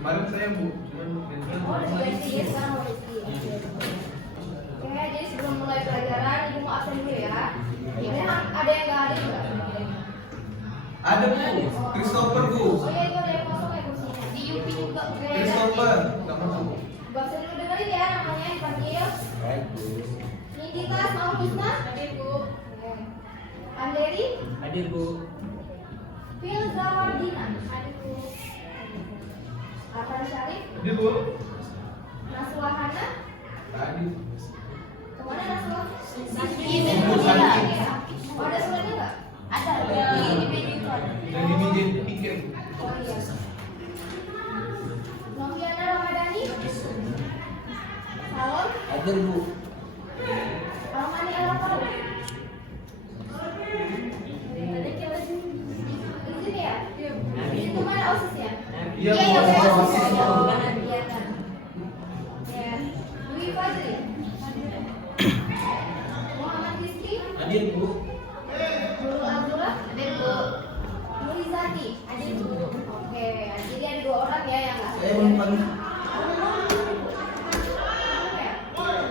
Kemarin saya Bu, Ganti sekarang mau Rizky. Oke, jadi sebelum mulai pelajaran, Ibu mau absen dulu ya. Ini ada yang nggak hadir nggak? ada Bu, Christopher Bu. Oh iya, itu ada yang kosong ya kursinya. Di UP juga. Christopher, nggak masuk. Gak usah dulu dengerin ya namanya dipanggil. Baik, Bu. Nindita sama Husna. Hadir Bu. Anderi. Hadir, Bu. Filza Wardina. Hadir Bu. Afan Syarif. Hadir Bu. Naswa Hana. Hadir. Kemana Naswa? Ini. Oh, ada suaranya nggak? Ada. Di meja itu ada. Dan di meja pikir. Oh iya. Noviana Ramadhani. Salon. Hadir, Bu. Almani Alapau. Di sini ya? Di situ mana OSIS-nya? Iya, Iya, Bu. iya, OSIS. Iya, kan. Ya. Dwi Fadli. Muhammad Rizky. Hadir, Bu. Nurul Abdullah. Hadir, Bu. Nurizati. Hadir, Bu. Oke, jadi ada 2 orang ya yang nggak Saya hadir. belum panggil. Siapa ya?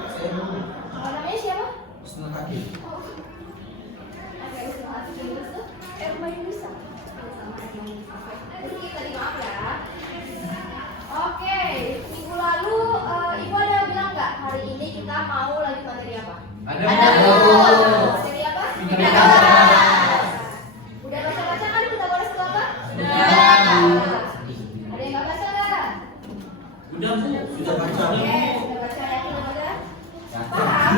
Saya belum. Oh, namanya siapa? Senang kaki. Oh. Oke, usaha hati Yunus tuh. Rumah Yunus sama Yunus. Rizky tadi maaf ya. Oke, minggu lalu Ibu ada bilang nggak hari ini kita mau lanjut materi apa? Ada. Materi apa? Pitagoras. Udah baca-baca kan Pitagoras itu apa? Ada yang nggak baca nggak? Udah, Bu. Sudah baca. Oke, udah baca ya, udah baca. Paham?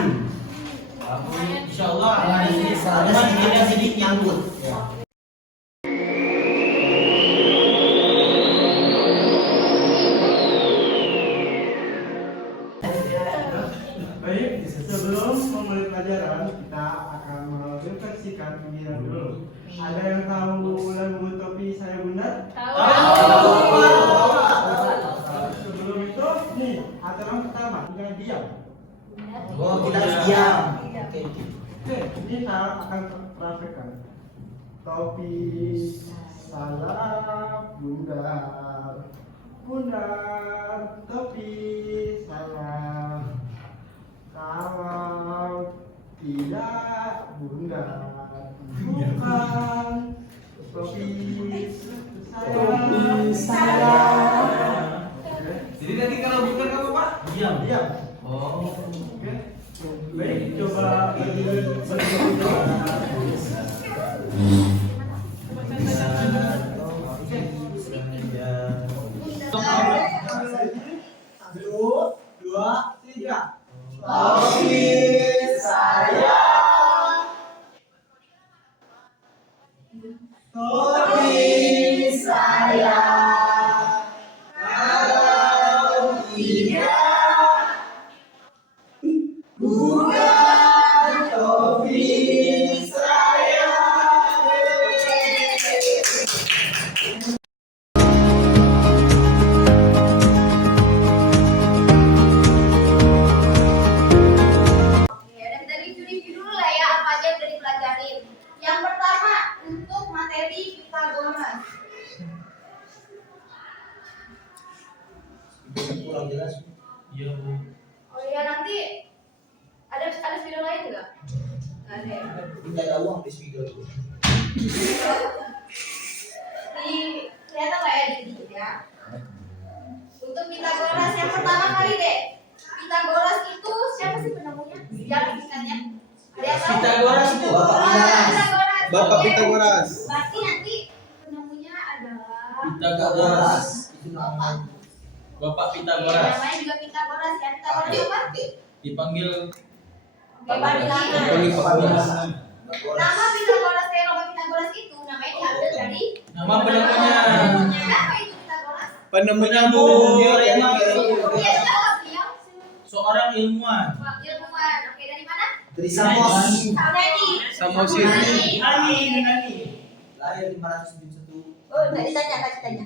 Insya Allah. Cuma tidak sedikit nyangkut. Ya. Baik, sebelum memulai pelajaran kita akan merefleksikan pemikiran dulu. Ada yang tahu lagu Topi Saya Bundar? Sebelum itu, nih aturan pertama, jangan diam. Oh, kita harus diam. Oke. Oke, ini saya akan praktekkan. Topi saya bundar, bundar, topi saya. Kalau tidak bundar, bukan topi saya. Jadi tadi kalau bukan kamu Pak? Diam. Diam. Oh. Oke. Baik, coba Satu, dua, tiga. Topi saya. Topi saya. Kalau tidak bukan topi saya. Oke, dan tadi review dulu lah ya apa aja yang udah dipelajarin. Yang pertama untuk materi Pitagoras. Kurang jelas. Iya, Bu. Oh iya, nanti ada video lain nggak? Nggak ada ya? Tidak ada uang di speaker, Bu. Di kelihatan nggak ya dikit ya? Untuk Pitagoras yang pertama kali deh. Pitagoras itu siapa sih penemunya? Jangan singkatnya. Ada yang tahu? Pitagoras itu Bapak Pitagoras. Pitagoras. Bapak Oke. Pitagoras. Berarti nanti penemunya adalah Pitagoras. Itu namanya. Bapak Oke, Pitagoras namanya juga Pitagoras ya. Pitagoras apa? dipanggil Oke, panggilannya. dipanggil Pak Bilangan. Nama Pitagoras teorema Pitagoras itu namanya diambil dari Nama penemunya. Siapa itu Pitagoras? Penemunya Bu. Iya, siapa beliau? Seorang ilmuwan. Ilmuwan. Oke, dari mana? Dari Samos. Dari Samosir. Lahir 571. Oh, nggak ditanya.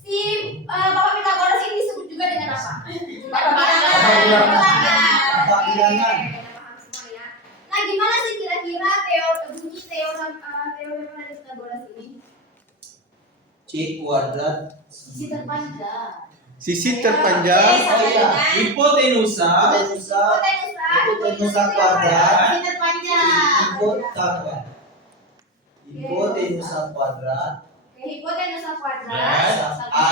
Si Bapak Pitagoras ini disebut juga dengan apa? Bapak Bilangan. Bapak Bilangan. Nah, gimana sih kira-kira bunyi teorema dari Pitagoras ini? C kuadrat Si terpanjang. Sisi terpanjang. Oh iya. Hipotenusa. Hipotenusa kuadrat. Sisi terpanjang. Hipotenusa kuadrat. Hipotenusa kuadrat.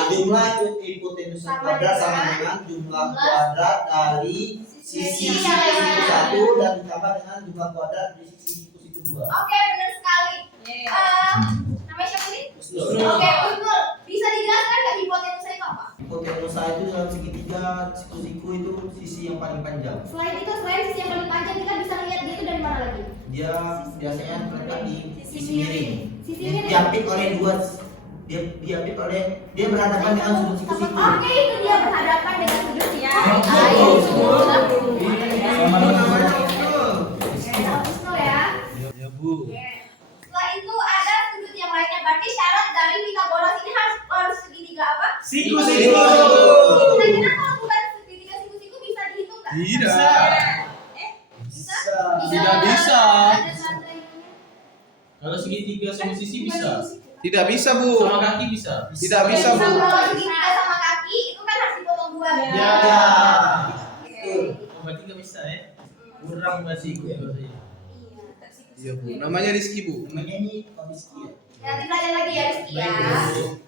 Jumlah hipotenusa kuadrat sama dengan jumlah kuadrat dari sisi siku 1 dan ditambah dengan jumlah kuadrat di sisi siku 2. Oke, benar sekali. Namanya siapa sih? Oke, Usnul. Bisa dijelaskan nggak hipotenusa itu apa? Hipotenusa itu dalam segitiga siku-siku itu sisi yang paling panjang. Selain sisi yang paling panjang, kita bisa lihat dia itu dari mana lagi? Dia biasanya terletak di sisi miring. Sisi miring. Diapit oleh dia berhadapan dengan sudut siku-siku. Oke, itu dia berhadapan dengan sudut ya. Usnul ya. Ya, Bu. Setelah itu ada sudut yang lainnya. Berarti syarat dari Pitagoras ini harus segitiga apa? Siku-siku. Kira-kira kalau bukan segitiga siku-siku bisa dihitung nggak? Tidak. Bisa? Tidak bisa. Ada tandanya. Kalau segitiga sama sisi bisa. Tidak bisa, Bu. Sama kaki bisa. Tidak bisa, Bu. Kalau segitiga sama kaki itu kan harus dipotong dua. Ya. Oke. Oh, berarti nggak bisa ya? Kurang berarti ya. Iya, Bu. Namanya Rizky, Bu. Namanya ini Rizky ya. Nanti belajar lagi ya Rizky ya. Baik,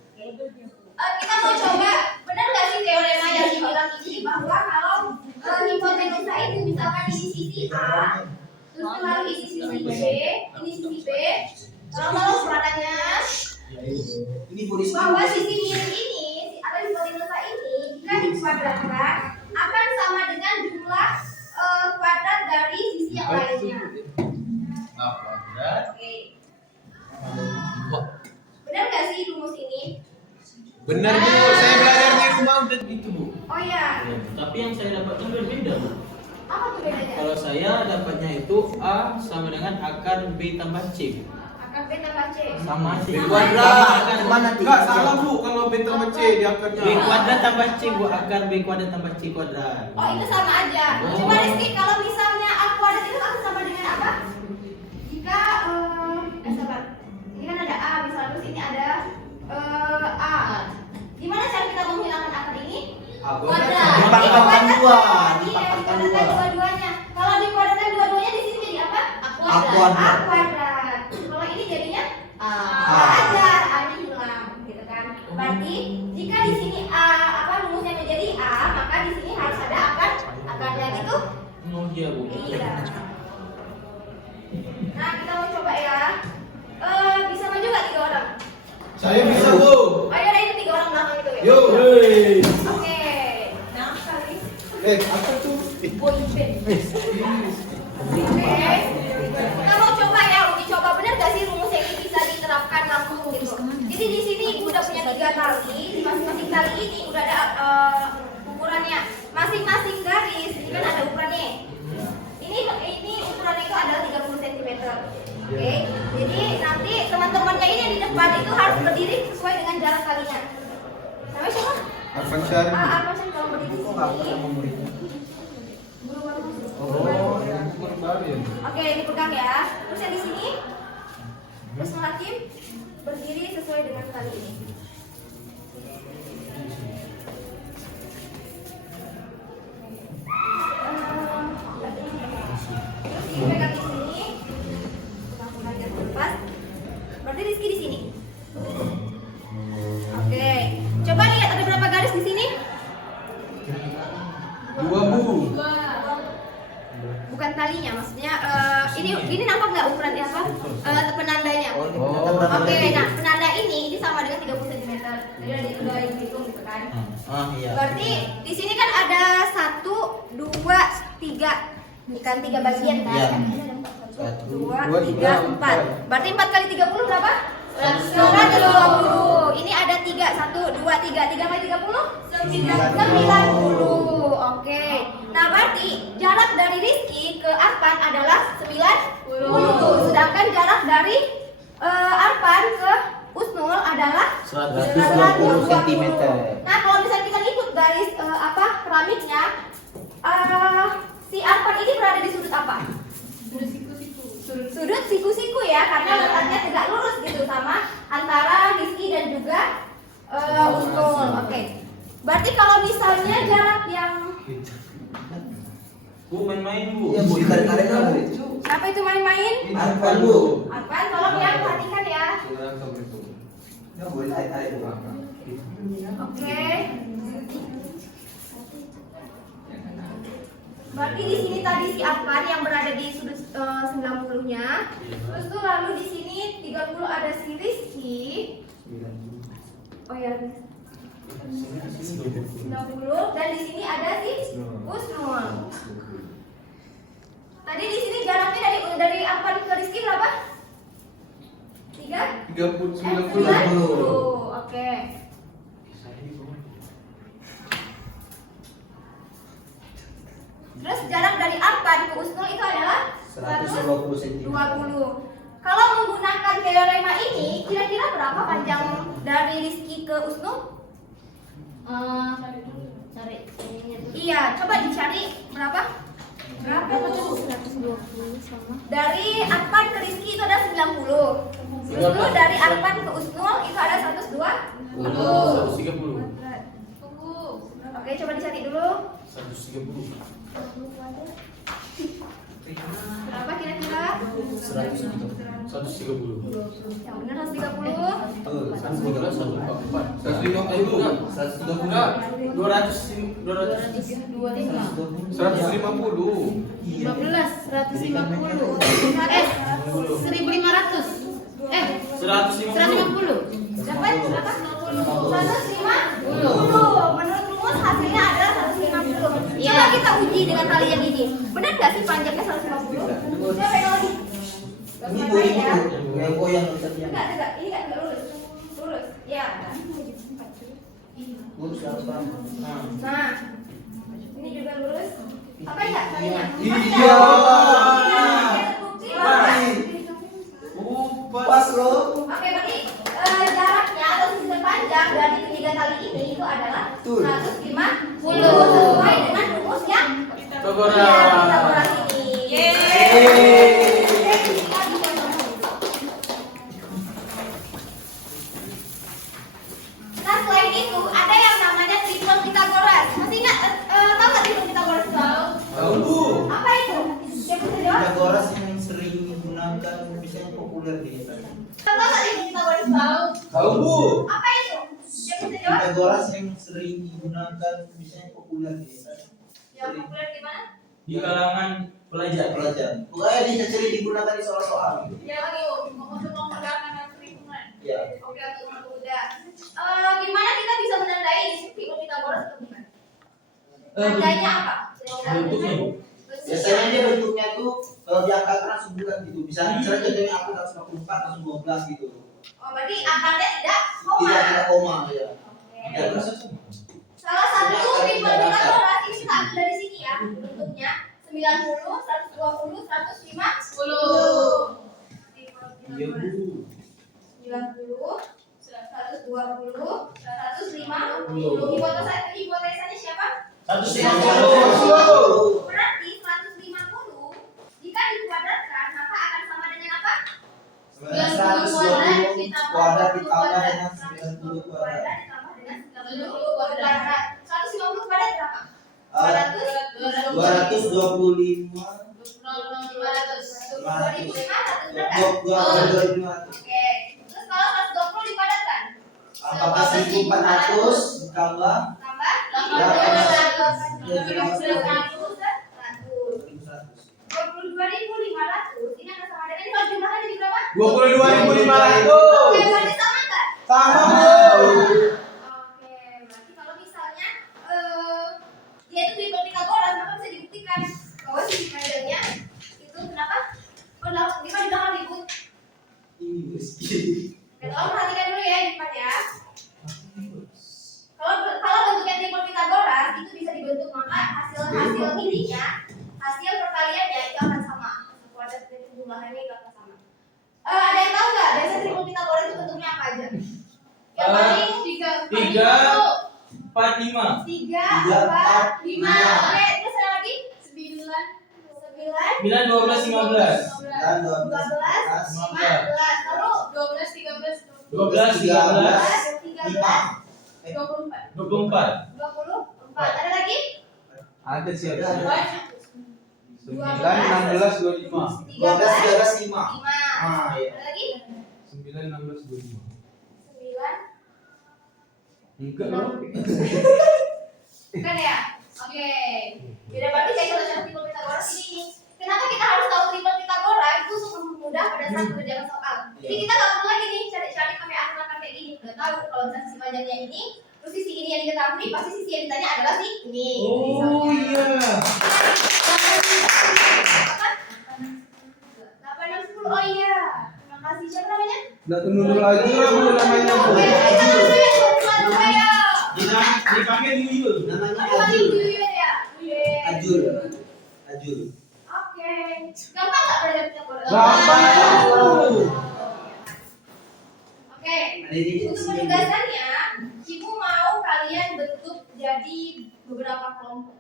Kita mau coba, benar nggak sih teorema yang dibilang ini bahwa kalau hipotenusa itu misalkan ini sisi A, terus lalu ini sisi B, ini sisi B, kalau ukurannya Ini Bu Rizky. bahwa sisi miring ini atau hipotenusa ini jika dikuadratkan akan sama dengan jumlah kuadrat dari sisi yang lainnya. Kuadrat. Oke. Benar nggak sih rumus ini? Benar, Bu. Saya belajar di rumah udah Itu, Bu. Oh iya. Ya, tapi yang saya dapatkan berbeda, Bu. Apa tuh bedanya? Kalau saya dapatnya itu A sama dengan akar B tambah C. Akar B tambah C. Sama sih. B kuadrat. Mana nanti? Enggak salah, Bu. Kalau B tambah C di akarnya. B kuadrat tambah C, Bu. Akar B kuadrat tambah C kuadrat. Oh itu sama aja. Coba Rizky, kalau misalnya A kuadrat itu akan sama dengan apa? Jika sabar. Ini kan ada A misalnya, terus ini ada A. Gimana cara kita menghilangkan akar ini? Kuadrat. Dipangkatkan dua. Iya, Dipangkatkan dikuadratkan dua. dua-duanya. Kalau dikuadratkan dua-duanya di sini jadi apa? A kuadrat. A kuadrat. Kalau ini jadinya A. aja, A-nya hilang, gitu kan? Berarti jika di sini A rumusnya menjadi A, maka di sini harus ada akarnya gitu. Oh iya, Bu. Iya. Nah, kita mau coba ya. Bisa maju nggak 3 orang? Saya bisa, Bu. Ayo, ada itu 3 orang belakang itu ya. Yuk. Oke. Nah, sekali. Apa tuh? Boyfriend. Oke. Kita mau coba ya, uji coba benar gak sih rumus yang ini bisa diterapkan langsung gitu. Jadi di sini ibu udah punya 3 tali, di masing-masing tali ini udah ada ukurannya. Masing-masing garis ini kan ada ukurannya. Ini ukurannya itu adalah 30 cm. Oke. Jadi nanti teman-temannya ini yang di depan itu harus berdiri sesuai dengan jarak talinya. Namanya siapa? Arfan Syarif. Apa sih kalau berdiri di Kok nggak pernah sini? muridnya? Guru baru masuk. Oh, yang bukan baru ya. Oke, dipegang ya. Terus yang di sini, terus Hakim berdiri sesuai dengan tali ini. Terus dipegang di sini, langsung aja lepas. Berarti Rizky di sini. Oke, coba lihat ada berapa garis di sini? 2, Bu. Bukan talinya, maksudnya ini nampak nggak ukurannya apa? Penandanya. Oke, nah penanda ini sama dengan 30 cm. Jadi udah dihitung gitu kan. Iya. Berarti di sini kan ada 1, 2, 3. Bukan 3 bagian kan? Iya. 1, 2, 2, 3, 4. Berarti 4 kali 30 berapa? 120. Ini ada 3, 1, 2, 3. 3 kali 30? 90. Oke. Nah, berarti jarak dari Rizky ke Arfan adalah 90. Sedangkan jarak dari Arfan ke Usnul adalah 120 cm. Nah, kalau misalnya kita ikut garis keramiknya, si Arfan ini berada di sudut apa? Sudut siku-siku ya, karena letaknya tegak lurus gitu sama antara Rizky dan juga Usnul. Oke. Berarti kalau misalnya jarak yang Bu main-main bu. Iya, Bu, ditarik-tarik kan, Bu. apa itu main-main? Arpan, Bu. Apaan? Tolong ya perhatikan ya. Ya, Bu, ditarik-tarik, Bu. Oke. Berarti di sini tadi si Arpan yang berada di sudut 90-nya. Terus tuh lalu di sini 30 ada si Rizky. Oh ya, 90 dan di sini ada si Usnul. Tadi di sini jaraknya dari Arpan ke Rizky berapa? 90. Oke. Terus jarak dari Arpan ke Usnul itu adalah 120 cm. 20. Kalau menggunakan teorema ini, kira-kira berapa panjang dari Rizky ke Usnul? Cari. Iya, coba dicari berapa? Berapa tuh? 120 sama. Dari Arpan ke Rizky itu ada 90. Terus tuh dari Arpan ke Usnul itu ada 120. 130. Tunggu. Oke, coba dicari dulu. 130. Berapa kira-kira? 130. Yang benar 130. 150. Dapat berapa? 150. Menurut rumus hasilnya adalah 150. Iya. Coba kita uji dengan kali yang ini. Benar nggak sih panjangnya 150? Coba pegang lagi. Ini Bu, ini Bu. Yang goyang misalnya. Enggak, ini enggak lurus. Lurus. Ya. Bu, siapa? Nah. Ini juga lurus. Apa enggak kalinya? Iya. Pas loh. Oke, berarti jaraknya atau sisi panjang dari ketiga tali ini itu adalah 150 sesuai dengan rumus yang Pythagoras ini. Nah, selain itu ada yang namanya triple Pythagoras. Masih ingat? Tahu nggak triple Pythagoras itu? Tahu, Bu. Apa itu? Siapa bisa jawab? Pythagoras yang sering digunakan biasanya populer di kita. Tahu nggak triple Pythagoras itu? Tahu, Bu. Apa itu? Siapa bisa jawab? Pythagoras yang sering digunakan biasanya populer di kita. Yang populer di mana? Di kalangan pelajar. Pelajar. Pokoknya dia sering digunakan di soal-soal. Ya lagi untuk memudahkan perhitungan. Ya. Oke, untuk mempermudah. Gimana kita bisa menandai triple Pythagoras atau gimana? Tandanya apa? Bentuknya, Bu. Biasanya dia bentuknya tuh kalau diangkat langsung bulat gitu. Misalnya contohnya aku 144 langsung 12 gitu. Oh, berarti akarnya tidak koma. Tidak koma ya. Oke. Salah satu triple Pythagoras ini kita ambil dari sini ya. Bentuknya 90, 120, 150. Iya, Bu. 90, 120, 150. Hipotesanya siapa? 150. Berarti 150 jika dikuadratkan maka akan sama dengan apa? 120 kuadrat ditambah dengan 90 kuadrat. Kuadrat ditambah dengan 90 kuadrat. 150 kuadrat berapa? 225 Oke. Terus kalau 120 dikuadratkan? 14.400 ditambah Tambah 22.500. Ini akan sama dengan ini kalau jumlahnya jadi berapa? 22.500. Oke, berarti sama nggak? sama, Bu. Oke, berarti kalau misalnya dia itu triple Pythagoras maka bisa dibuktikan bahwa sisi panjangnya itu kenapa? Oh, di belakang ribut. Ini Bu. Oke, tolong perhatikan dulu ya di depan ya. Kalau bentuknya triple Pythagoras itu bisa dibentuk maka hasil ininya, hasil perkaliannya itu akan sama. Kuadrat dan jumlahnya itu akan sama. Ada yang tahu nggak biasanya triple Pythagoras itu bentuknya apa aja? Yang paling 3, 4, 5. 3, 4, 5. Oke, terus ada lagi? 9, 9, 12, 15. 12, 15. Lalu 12, 13. 13. 24. 24. 24. Ada lagi? Ada siapa? Banyak. 9, 16, 25. 12, 13, 5. 5. Ah, iya. Ada lagi? 9, 16, 25. 9. Enggak loh. Bukan ya? Oke. Jadi berarti saya contoh triple Pythagoras ini. Kenapa kita harus tahu triple Pythagoras? Itu untuk mempermudah pada saat mengerjakan soal. Jadi kita nggak perlu lagi nih cari-cari pakai angka kayak gini. Udah tahu kalau misalnya sisi panjangnya ini, terus sisi ini yang diketahui, pasti sisi yang ditanya adalah si ini. Oh iya. 8, 6, 10. Oh iya. Terima kasih. Siapa namanya? Enggak tunggu lagi lah Bu namanya Bu. Oke, namanya Dipanggil Yuyun. Namanya Ajul. Ajul. Ya. Ajul. Ajul. Oke. Gampang nggak belajar Pythagoras? Gampang. Oke. Ini Untuk penugasannya, Cipu mau kalian bentuk jadi beberapa kelompok.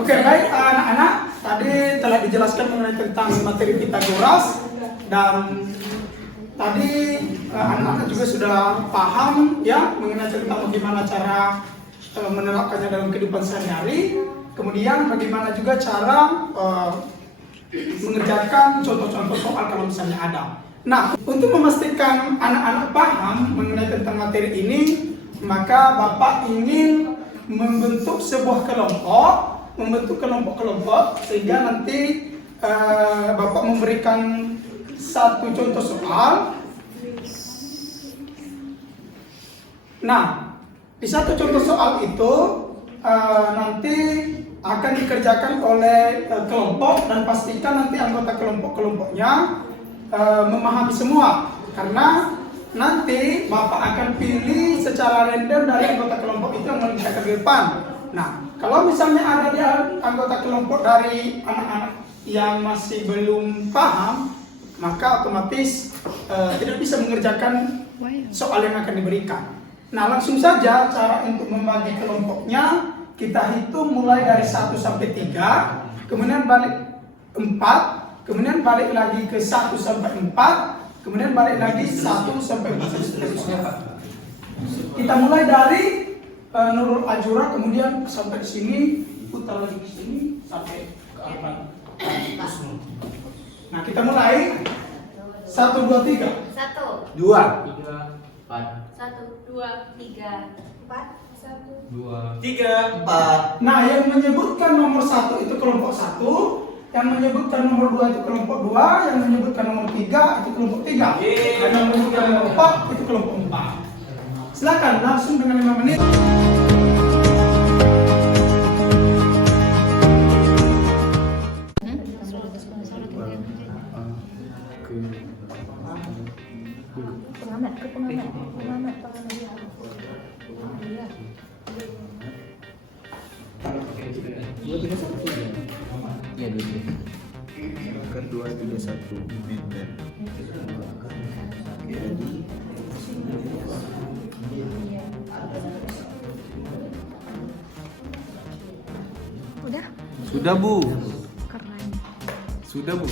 Oke, baik anak-anak, tadi telah dijelaskan mengenai tentang materi Pythagoras dan tadi anak-anak juga sudah paham ya mengenai tentang bagaimana cara menerapkannya dalam kehidupan sehari-hari. Kemudian bagaimana juga cara mengerjakan contoh-contoh soal kalau misalnya ada. Nah, untuk memastikan anak-anak paham mengenai tentang materi ini, maka Bapak ingin membentuk sebuah kelompok sehingga nanti Bapak memberikan satu contoh soal. Nah, di satu contoh soal itu nanti akan dikerjakan oleh kelompok dan pastikan nanti anggota kelompoknya memahami semua, karena nanti Bapak akan pilih secara random dari anggota kelompok itu yang mengerjakan ke depan. Nah, kalau misalnya ada di anggota kelompok dari anak-anak yang masih belum paham, maka otomatis tidak bisa mengerjakan soal yang akan diberikan. Nah, langsung saja cara untuk membagi kelompoknya, kita hitung mulai dari 1 sampai 3, kemudian balik 4, kemudian balik lagi ke 1 sampai 4, kemudian balik lagi 1 sampai 4. Kita mulai dari Nurul Ajura, kemudian sampai di sini, putar lagi ke sini sampai ke arah. Nah, kita mulai 1, 2, 3. 1, 2, 1, 2, 3, 4, 1, 2, 3, 4. Nah, yang menyebutkan nomor 1 itu kelompok 1, yang menyebutkan nomor 2 itu kelompok 2, yang menyebutkan nomor 3 itu kelompok 3, dan yang menyebutkan nomor 4 itu kelompok 4. Silakan langsung dengan 5 menit. Kan 2, 3, 1 meter. Udah? Sudah Bu. Keren. Sudah Bu.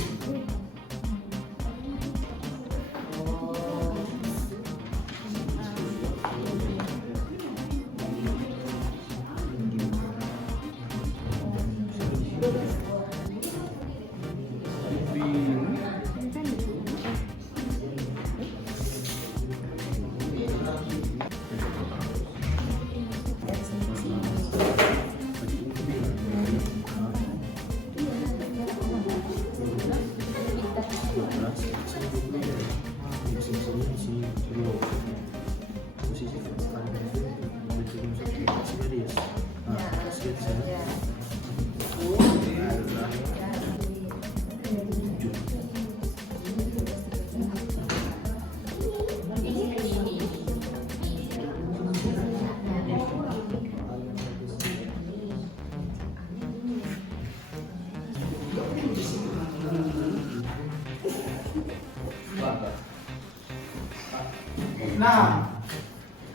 Nah,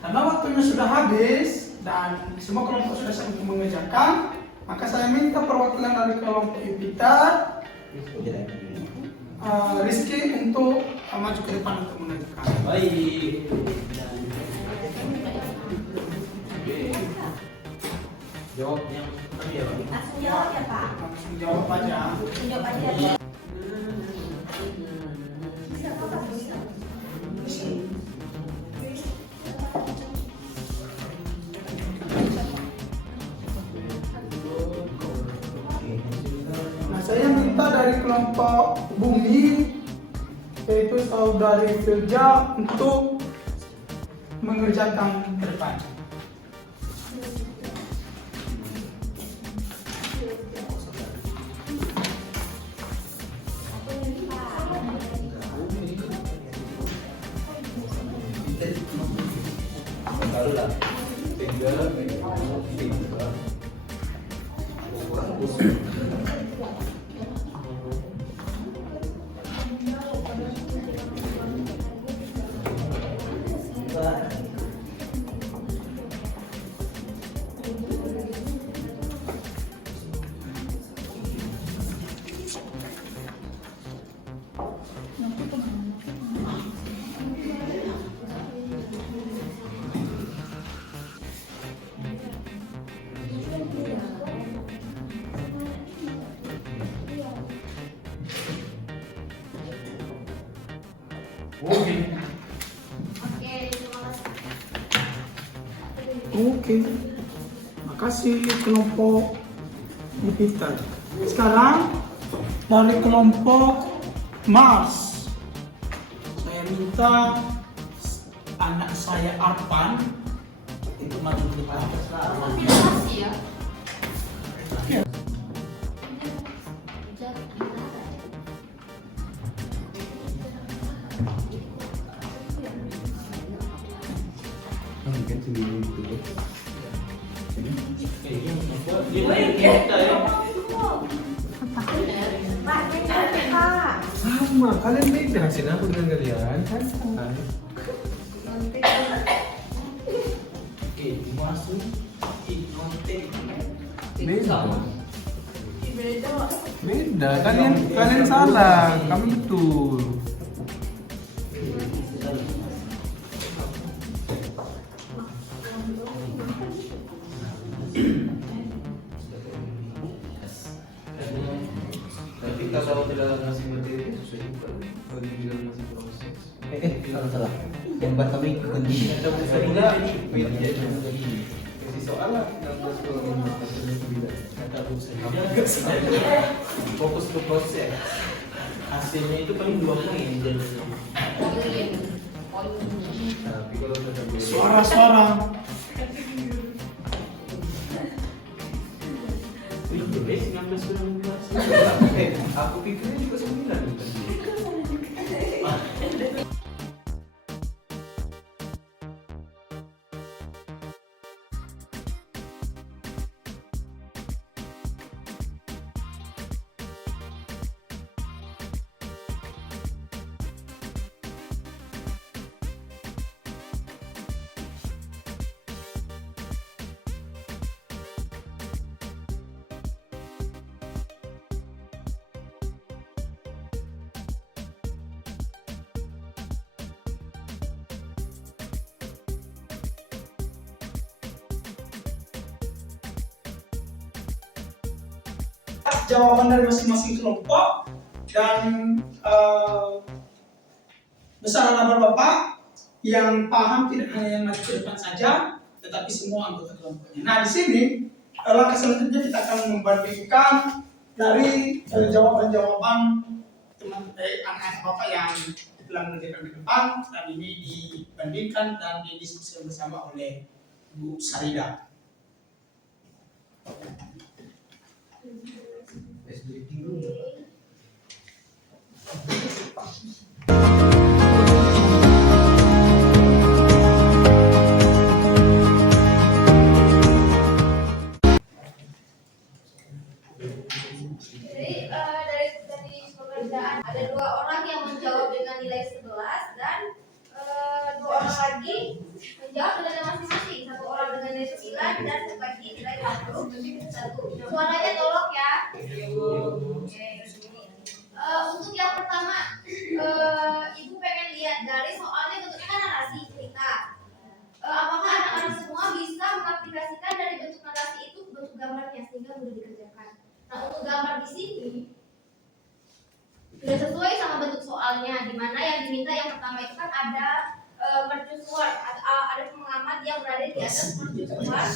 karena waktunya sudah habis dan semua kelompok sudah selesai mengerjakan, maka saya minta perwakilan dari kelompok Jupiter Rizky untuk maju ke depan untuk menentukan. Baik. Jawabnya apa ya, Pak? Langsung jawab ya Pak. Langsung jawab aja. Langsung jawab aja. Bisa apa bisa? Nah, saya minta dari kelompok Bumi, yaitu saudari Firja, untuk mengerjakan ke depan. Baru lah. Tiga. Oke. Oke, terima kasih. Oke, makasih kelompok Jupiter. Sekarang dari kelompok Mars, saya minta anak saya Arpan untuk maju ke depan. Terima kasih ya. Kan sendiri gitu. Kayaknya membuat dia kita ya. Pak, Pak. Sama, kalian beda hasilnya aku dengan kalian kan? Masuk. Beda. Beda, kalian salah, kami betul. Tapi kalau tidak ngasih materi susah juga. Kalau dibilang masih proses. Salah. Yang kami kendi. Ada bisa tidak? Kasih soal lah. Kata Bu fokus ke proses. Hasilnya itu paling 2 poin jadinya. Tapi kalau sudah boleh. Suara-suara. Itu guys 19 Aku pikirnya juga 9 bukan? Jawaban dari masing-masing kelompok dan besaran laba Bapak yang paham tidak hanya yang maju ke depan saja, tetapi semua anggota kelompoknya. Nah, di sini langkah selanjutnya kita akan membandingkan dari jawaban-jawaban anak-anak Bapak yang telah mengerjakan di depan, dan ini dibandingkan dan didiskusikan bersama oleh Bu Sarida. Jadi dari pekerjaan ada 2 orang yang menjawab dengan nilai 11 dan 2 orang lagi menjawab dengan nilai masing-masing. 1 orang dengan nilai 9 dan 1 lagi nilai 41. Suaranya tolong ya. Oke. Untuk yang pertama Sudah sesuai sama bentuk soalnya, di mana yang diminta yang pertama itu kan ada mercusuar, ada pengamat yang berada di atas mercusuar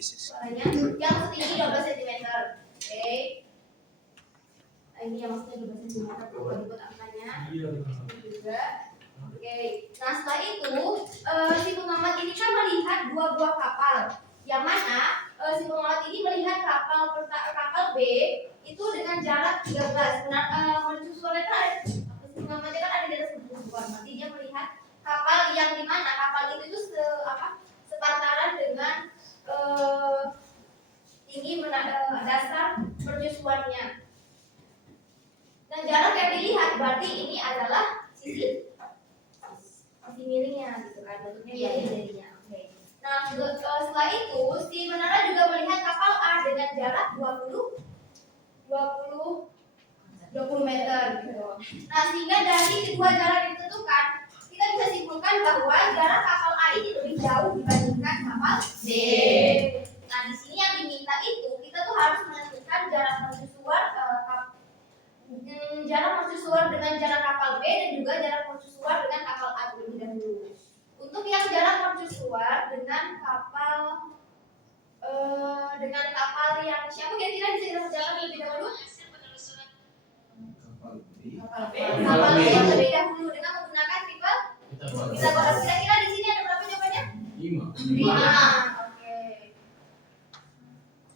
suaranya yang setinggi 12 cm. Oke. Ini yang maksudnya 12 cm kalau dibuat angkanya. Juga. Oke. Nah, setelah itu si pengamat ini kan melihat dua buah kapal. Yang mana si pengamat ini melihat kapal B itu dengan jarak 13. Mercusuarnya kan ada, si pengamatnya kan ada di atas mercusuar. Berarti dia melihat kapal yang di mana kapal itu sepantaran dengan tinggi dasar mercusuarnya. Dan jarak yang dilihat berarti ini adalah sisi miringnya gitu kan, bentuknya jadinya. Oke. Nah, setelah itu si menara juga melihat kapal A dengan jarak 20 meter gitu. Nah, sehingga dari kedua jarak yang ditentukan, kita bisa simpulkan bahwa jarak kapal A ini lebih jauh dibandingkan kapal B. Nah, di sini yang diminta itu kita tuh harus menentukan jarak mercusuar dengan jarak kapal B dan juga jarak mercusuar dengan kapal A terlebih dahulu. Untuk yang jarak mercusuar dengan kapal yang siapa kira-kira bisa kita kerjakan lebih dahulu? Kapal B yang terlebih dahulu dengan menggunakan tipe Pythagoras. Kira-kira di sini ada berapa jawabannya? 5. Oke.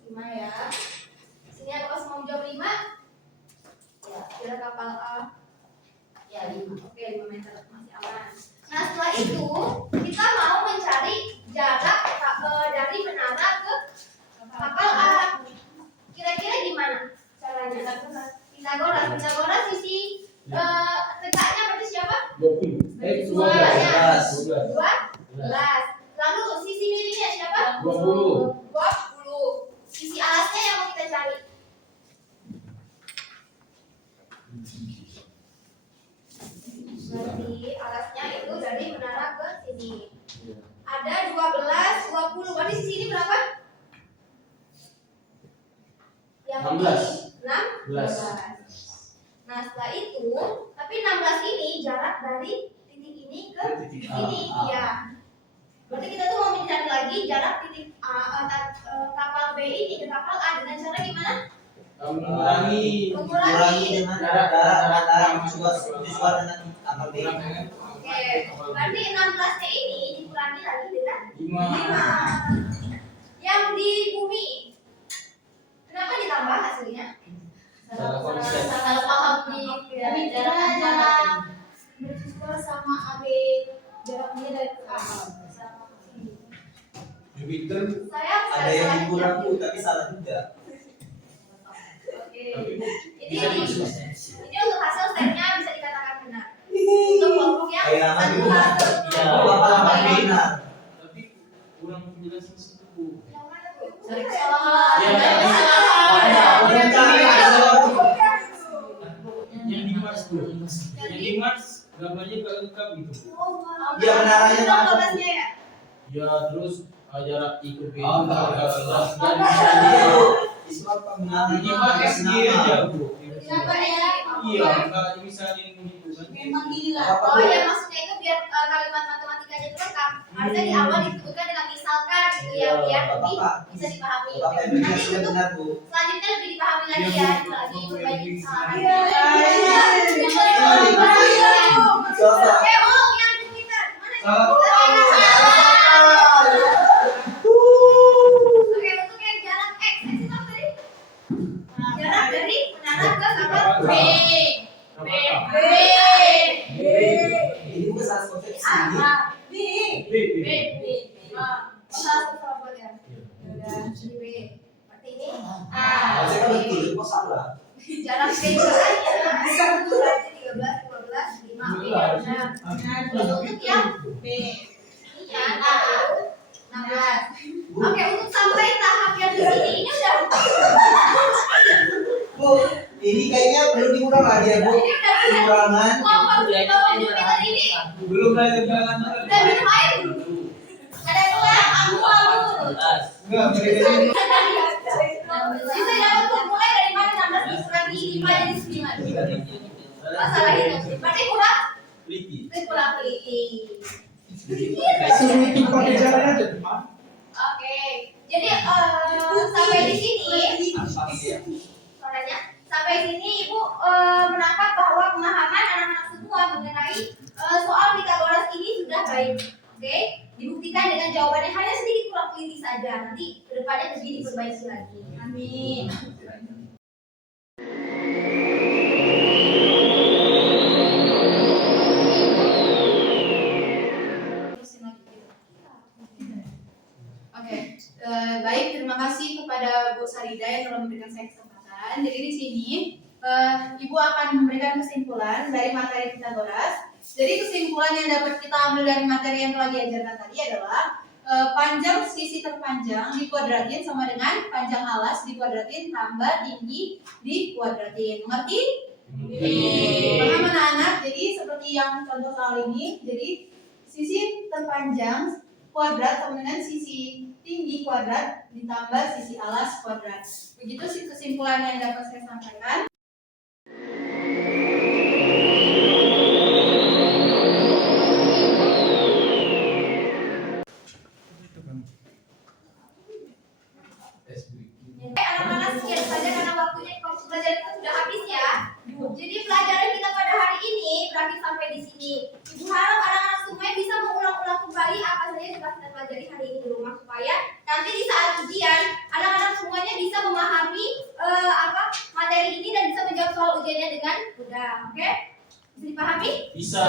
5 ya. Sini apakah semua menjawab 5? Ya, kira kapal A. Ya, 5. Oke, 5 meter masih aman. Nah, setelah itu kita mau mencari jarak dari menara ke kapal A. Kira-kira gimana caranya? Pythagoras sisi tegaknya berarti siapa? 20. 12. Lalu sisi miringnya siapa? 20. Sisi alasnya yang mau kita cari. Berarti alasnya itu dari menara ke sini. Ada 12, 20. Berarti sisi ini berapa? Yang 16. Nah, setelah itu, tapi 16 ini jarak dari titik ini ke titik ini. Iya. Berarti kita tuh mau mencari lagi jarak titik kapal B ini ke kapal A dengan cara gimana? Mengurangi dengan jarak antara mercusuar dengan kapal B. Oke. Berarti 16-nya ini dikurangi lagi dengan 5. Yang di bumi. Kenapa ditambah hasilnya? Salah paham nih. Tapi jarak mercusuar sama AB jaraknya dari kapal sama sini. Saya Ada yang dikurang tuh tapi salah juga. Oke. Ini untuk hasil stepnya bisa dikatakan benar. Untuk kelompok yang satu. Bapak benar. Tapi kurang penjelasan satu. Yang mana Bu? Yang di Mars tuh. Yang di Mars gambarnya gak lengkap gitu. Ya menaranya Nomornya ya. Ya terus jarak I ke B. Ini pakai sendiri aja Bu. Kenapa ya? Iya, kalau misalnya gitu kan. Memang gini lah. Oh ya, maksudnya itu biar kalimat matematikanya itu lengkap. Harusnya di awal disebutkan dengan misalkan gitu ya, biar lebih bisa dipahami. Nanti untuk selanjutnya lebih dipahami lagi ya, lagi berbagi kesalahan. Oke, yang Jupiter gimana? Oke, untuk yang jarak X itu apa tadi? Jarak dari menara ke kapal B. Ini bukan salah konteks B. B. Salah satu ya. Udah, ini B. Berarti ini A. Saya kan betul, itu salah. Jarak B berarti 13, 15, 5 B. Untuk yang B. Ini yang A. 16. Oke, untuk sampai tahap yang di sini ini udah. Bu, ini kayaknya perlu diulang lagi ya, Bu. Ini udah Pengurangan. kelompok Jupiter ini Belum lagi jalan. udah minum air belum? Ada keluar, aku. Enggak, mereka Bisa dapat mulai dari mana? 16 dikurangi 5 jadi 9. Masalah itu. Berarti kurang? Kurang teliti. Suruh itu pakai jalan aja, teman. Oke. Jadi sampai di sini suaranya. Sampai sini Ibu menangkap bahwa pemahaman anak-anak semua mengenai soal Pitagoras ini sudah baik. Oke, dibuktikan dengan jawabannya hanya sedikit kurang teliti saja. Nanti kedepannya lebih diperbaiki lagi. Amin. Oke, baik, terima kasih kepada Bu Sarida yang telah memberikan saya kesempatan. Jadi di sini Ibu akan memberikan kesimpulan dari materi Pitagoras. Jadi kesimpulan yang dapat kita ambil dari materi yang telah diajarkan tadi adalah panjang sisi terpanjang dikuadratin sama dengan panjang alas dikuadratin tambah tinggi dikuadratin. Mengerti? Paham anak-anak? Jadi seperti yang contoh soal ini, jadi sisi terpanjang kuadrat sama dengan sisi tinggi kuadrat ditambah sisi alas kuadrat. Begitu sih kesimpulan yang dapat saya sampaikan. Anak-anak sekian saja karena waktunya pelajaran kita sudah habis ya. Jadi pelajaran kita pada hari ini berakhir sampai di sini. Ibu harap anak-anak semua bisa mengulang-ulang kembali apa saja yang telah kita pelajari hari ini di rumah supaya nanti di saat ujian anak-anak semuanya bisa memahami materi ini dan bisa menjawab soal ujiannya dengan mudah. Oke? Bisa dipahami? Bisa.